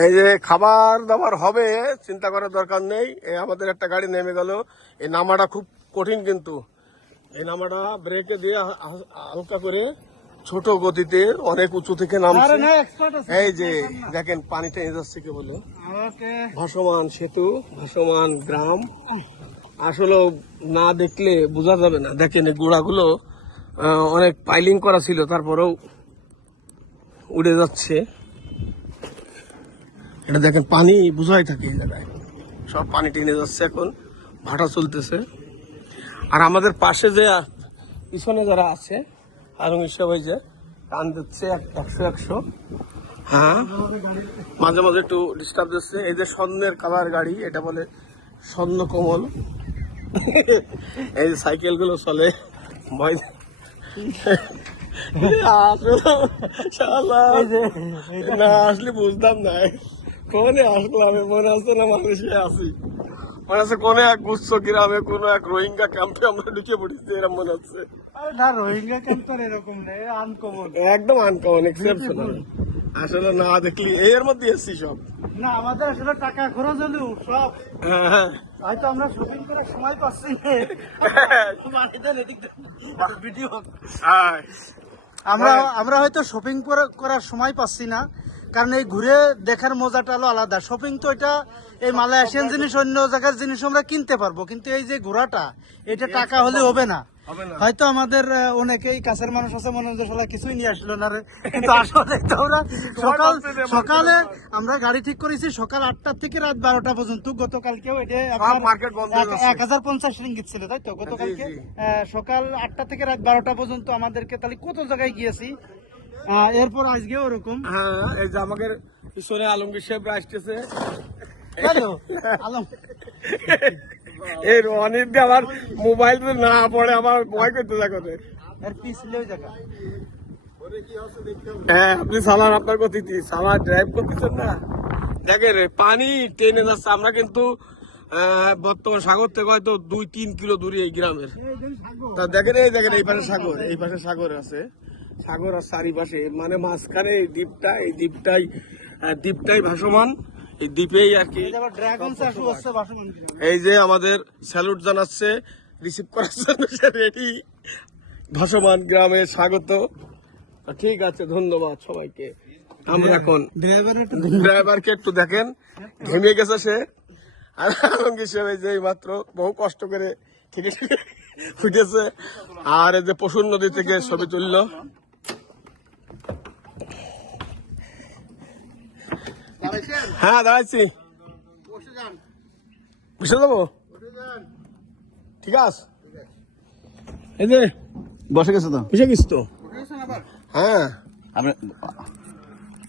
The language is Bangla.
এই যে খাবার দাবার হবে, চিন্তা করার দরকার নেই। এই আমাদের একটা গাড়ি নেমে গেল। এই নামাটা খুব কঠিন, কিন্তু এই নামাটা ব্রেকে দিয়ে হালকা করে ছোট গতিতে অনেক উঁচু থেকে নামছে। এই যে দেখেন পানিটা নিয়ে যাচ্ছে কে বলে, ভাসমান সেতু, ভাসমান গ্রাম। আসলে না দেখলে বোঝা যাবে না। দেখেন এই গোড়াগুলো অনেক পাইলিং করা ছিল, তারপরেও উড়ে যাচ্ছে। এটা দেখেন পানি বুঝাই থাকে এই জায়গায়, সব পানি টেনে যাচ্ছে। এখন ভাটা চলতেছে। আর আমাদের পাশে যে পিছনে যারা আছে আরং হিসাব, ওই যে টান দিচ্ছে 100-100। হ্যাঁ, মাঝে মাঝে একটু ডিস্টার্ব দিচ্ছে। এই যে স্বর্ণের কালার গাড়ি, এটা বলে স্বর্ণ কমল। এই যে সাইকেল গুলো চলে ভয় না আসলে বুঝতাম না কোনে আসলাম। মনে আছে না মানুষে আছি, মনে আছে কোন এক গুচ্ছ গ্রামে কোন এক রোহিঙ্গা ক্যাম্পে আমরা ঢুকে পড়েছি, এরকম মনে হচ্ছে। রোহিঙ্গা ক্যাম্প তো এরকম নেই, আনকমন, একদম আনকমন, এক্সেপশনাল। আসলে না দেখলি এর মধ্যে এসছি সব। না আমাদের আসলে টাকা খরচ হলেও সব হয়তো আমরা শপিং করার সময় পাচ্ছি ভিডিও। আমরা হয়তো শপিং করার সময় পাচ্ছি না, কারণ এই ঘুরে দেখার মজাটা হলো আলাদা। শপিং তো এটা এই মালয়েশিয়ান জিনিস, অন্য জায়গার জিনিস আমরা কিনতে পারবো, কিন্তু এই যে ঘোরাটা, এটা টাকা হলে হবে না। হয়তো আমাদের অনেকেই কাছের মানুষ আছে মনে হয় কিছুই নিয়ে আসলো না রে, কিন্তু আসলে তো আমরা সকালে আমরা গাড়ি ঠিক করেছি সকাল 8টা থেকে রাত 12টা পর্যন্ত। গতকালকেও এটা 1050 রিঙ্গিত ছিল, তাই তো? গতকালকে সকাল 8টা থেকে রাত 12টা পর্যন্ত আমাদেরকে তাহলে কত জায়গায় গিয়েছি। এরপর আজকে ওরকম। হ্যাঁ, এই যে আমাদের পিছনে আলমগীর সাহেব আসতেছে। আলম এই রনির দিয়ে আমার মোবাইল না পড়ে আমার ভয় করতে থাকে। হ্যাঁ, আপনি সালার আপনার গতিতে সালার ড্রাইভ করতেছেন না। দেখেন পানি টেনে যাচ্ছে। আমরা কিন্তু বর্তমান সাগর থেকে হয়তো 2-3 কিলো দূরে এই গ্রামের। তা দেখেন এই দেখেন এই পাশে সাগর, এই পাশে সাগর আছে। সাগর আর চারিপাশে মানে মাঝখানে এই দ্বীপটাই ভাসমান। এই দ্বীপেই আর কি এই যে আমাদের স্যালুট জানাচ্ছে, রিসিভ করার জন্য সে রেডি। ভাসমান গ্রামে স্বাগত। ঠিক আছে, ধন্যবাদ সবাইকে। আমরা এখন ড্রাইভারকে একটু দেখেন, ঘেমে গেছে সে। আর আলমগীর সাহেব যে মাত্র বহু কষ্ট করে ঠিক ফুটেছে। আর এই যে পশুর নদী থেকে ছবি তুললো। হ্যাঁ, দাঁড়াইছি, বসে যাবো। ঠিক আছে, এই যে বসে গেছে তো, বসে গেছি তো। হ্যাঁ,